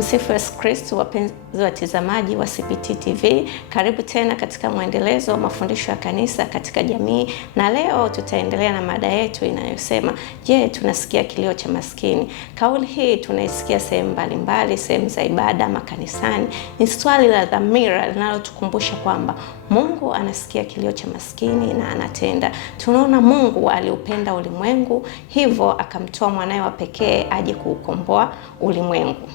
Tumsifu Yesu Kristo. Wapenzi watazamaji wa CPT TV, karibu tena katika mwendelezo wa mafundisho ya kanisa katika jamii, na leo tutaendelea na mada yetu inayosema, je, tunasikia kilio cha maskini? Kauli hii tunaisikia sehemu mbalimbali, sehemu za ibada, makanisani. Ni swali la dhamira linalotukumbusha kwamba Mungu anasikia kilio cha maskini na anatenda. Tunaona Mungu aliupenda ulimwengu, hivyo akamtoa mwanae wa pekee aje kuukomboa ulimwengu.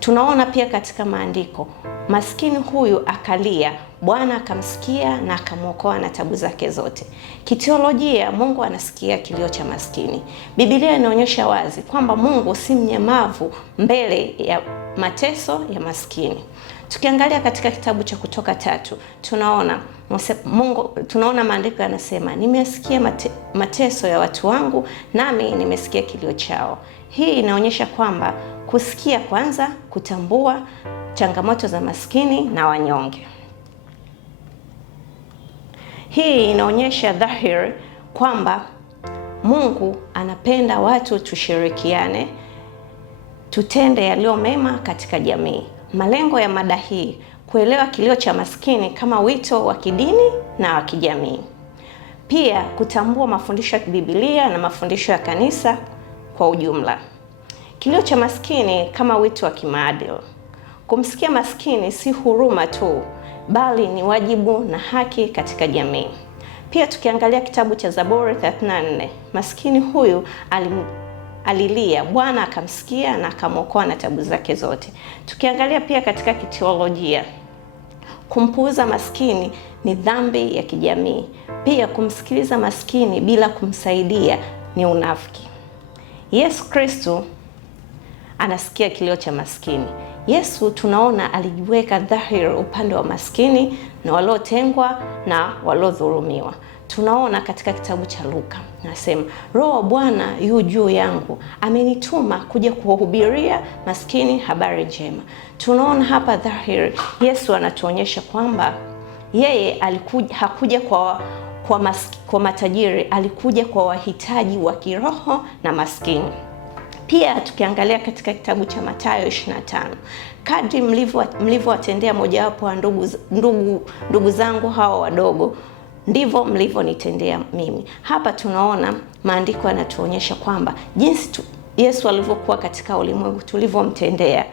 Tunaona pia katika maandiko, maskini huyu akalia, Bwana akamsikia na akamwokoa na tabu zake zote. Kiteolojia, Mungu anasikia kilio cha maskini. Biblia inaonyesha wazi kwamba Mungu si mnyamavu mbele ya mateso ya maskini. Tukiangalia katika kitabu cha Kutoka 3, tunaona maandiko yanasema, nimesikia mateso ya watu wangu, nami nimesikia kilio chao. Hii inaonyesha kwamba kusikia kwanza, kutambua changamoto za maskini na wanyonge. Hii inaonyesha dhahiri kwamba Mungu anapenda watu tushirikiane, tutende yaliyo mema katika jamii. Malengo ya mada hii, kuelewa kilio cha maskini kama wito wa kidini na wa kijamii. Pia kutambua mafundisho ya Biblia na mafundisho ya kanisa kwa ujumla. Kilio cha maskini kama wito wa kimaadili. Kumsikia maskini si huruma tu, bali ni wajibu na haki katika jamii. Pia tukiangalia kitabu cha Zaburi 34, maskini huyu alilia, Bwana akamsikia na akamwokoa na tabu zake zote. Tukiangalia pia katika kiteolojia, kumpuuza maskini ni dhambi ya kijamii. Pia kumsikiliza maskini bila kumsaidia ni unafiki. Yesu Kristo anasikia kilio cha maskini. Yesu tunaona alijiweka dhahiri upande wa maskini na waliotengwa na waliodhulumiwa. Tunaona katika kitabu cha Luka, nasema, Roho wa Bwana yu juu yangu, amenituma kuja kuwahubiria maskini habari njema. Tunaona hapa dhahiri Yesu anatuonyesha kwamba yeye hakuja kwa matajiri, alikuja kwa wahitaji wa kiroho na maskini. Pia tukiangalia katika kitabu cha Mathayo 25, kadri mlivyowatendea mojawapo wa ndugu zangu hawa wadogo, ndivyo mlivyonitendea mimi. Hapa tunaona maandiko yanatuonyesha kwamba jinsi Yesu alivyokuwa katika ulimwengu, tulivyomtendea,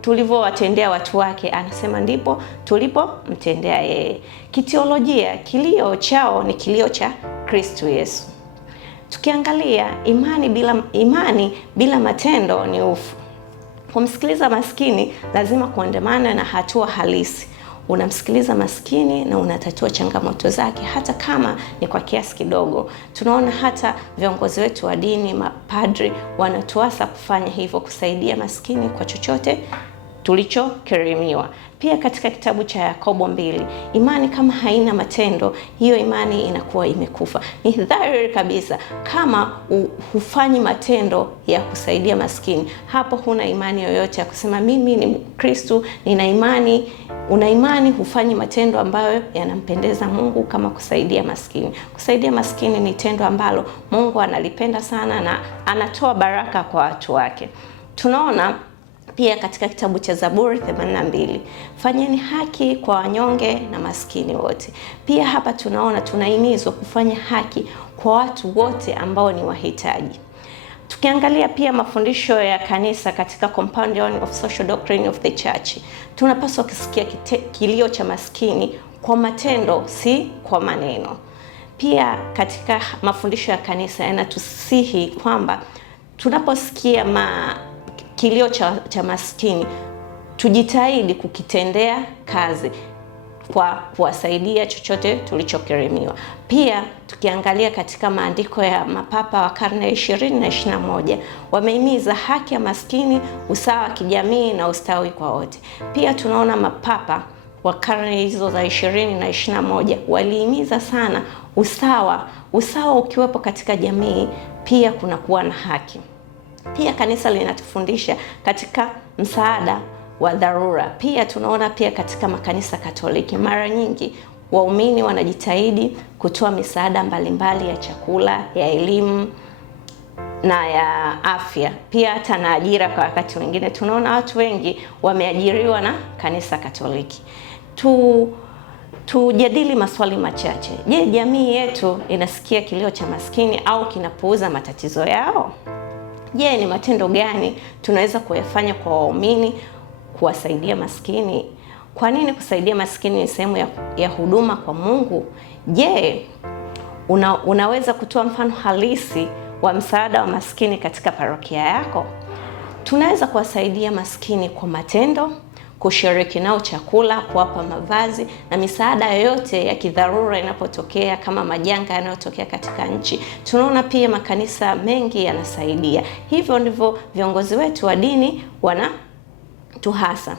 tulivyowatendea watu wake, anasema ndipo tulipomtendea yeye. Kiteolojia, kilio chao ni kilio cha Kristo Yesu. Tukiangalia imani bila matendo ni ufu. Kumsikiliza maskini lazima kuandamana na hatua halisi. Unamsikiliza maskini na unatatua changamoto zake, hata kama ni kwa kiasi kidogo. Tunaona hata viongozi wetu wa dini, mapadri, wanatuasa kufanya hivyo, kusaidia maskini kwa chochote tulichokirimiwa. Pia katika kitabu cha Yakobo 2, imani kama haina matendo, hiyo imani inakuwa imekufa. Ni dhahiri kabisa, kama hufanyi matendo ya kusaidia maskini, hapo huna imani yoyote ya kusema mimi ni Kristo, nina imani. Una imani, hufanyi matendo ambayo yanampendeza Mungu kama kusaidia maskini. Kusaidia maskini ni tendo ambalo Mungu analipenda sana na anatoa baraka kwa watu wake. Tunaona pia katika kitabu cha Zaburi 82, fanyeni haki kwa wanyonge na maskini wote. Pia hapa tunahimizwa kufanya haki kwa watu wote ambao ni wahitaji. Tukiangalia pia mafundisho ya kanisa katika Compendium of Social Doctrine of the Church, tunapaswa kusikia kilio cha maskini kwa matendo, si kwa maneno. Pia katika mafundisho ya kanisa yanatusihi kwamba tunaposikia kilio cha maskini, tujitahidi kukitendea kazi kwa kuwasaidia chochote tulichokirimiwa. Pia tukiangalia katika maandiko ya mapapa wa karne 20 na 21, wamehimiza haki ya maskini, usawa wa kijamii na ustawi kwa wote. Pia tunaona mapapa wa karne hizo za 20 na 21 walihimiza sana usawa ukiwepo katika jamii, pia kunakuwa na haki. Pia kanisa linatufundisha katika msaada wa dharura. Pia tunaona pia katika makanisa Katoliki, mara nyingi waumini wanajitahidi kutoa misaada mbalimbali ya chakula, ya elimu, na ya afya, pia hata na ajira. Kwa wakati mwingine tunaona watu wengi wameajiriwa na kanisa Katoliki. Tujadili maswali machache. Je, jamii yetu inasikia kilio cha maskini au kinapuuza matatizo yao? Je, ni matendo gani tunaweza kuyafanya kwa waumini kuwasaidia maskini? Kwa nini kusaidia maskini ni sehemu ya huduma kwa Mungu? Je, unaweza kutoa mfano halisi wa msaada wa maskini katika parokia yako? Tunaweza kuwasaidia maskini kwa matendo, kushiriki nao chakula, kuwapa mavazi na misaada yoyote ya kidharura inapotokea, kama majanga yanayotokea katika nchi. Tunaona pia makanisa mengi yanasaidia. Hivyo ndivyo viongozi wetu wa dini wanatuhasa.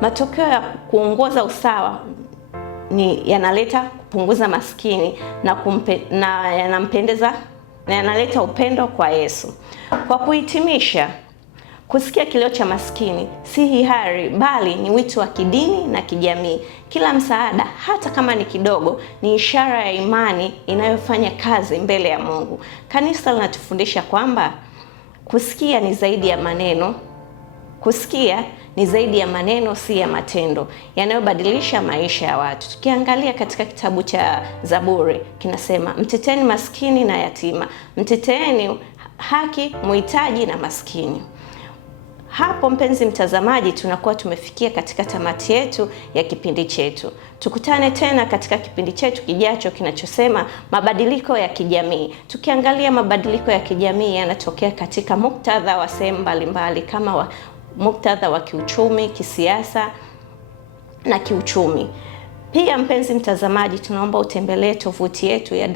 Matokeo ya kuongoza usawa yanaleta kupunguza maskini na yanampendeza na yanaleta upendo kwa Yesu. Kwa kuhitimisha, kusikia kilio cha maskini si hiari, bali ni wito wa kidini na kijamii. Kila msaada, hata kama ni kidogo, ni ishara ya imani inayofanya kazi mbele ya Mungu. Kanisa linatufundisha kwamba kusikia ni zaidi ya maneno. Kusikia ni zaidi ya maneno, si ya matendo, yanayobadilisha maisha ya watu. Tukiangalia katika kitabu cha Zaburi, kinasema mteteni maskini na yatima, mteteeni haki, muhitaji na maskini. Hapo mpenzi mtazamaji, tunakuwa tumefikia katika tamati yetu ya kipindi chetu. Tukutane tena katika kipindi chetu kijacho kinachosema mabadiliko ya kijamii. Tukiangalia mabadiliko ya kijamii yanatokea katika muktadha wa sehemu mbalimbali, kama muktadha wa kiuchumi, kisiasa na kiuchumi. Pia mpenzi mtazamaji, tunaomba utembelee tovuti yetu ya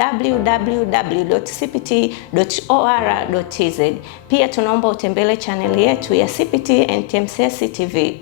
www.cpt.or.tz. Pia tunaomba utembelee chaneli yetu ya CPT NTMCS TV.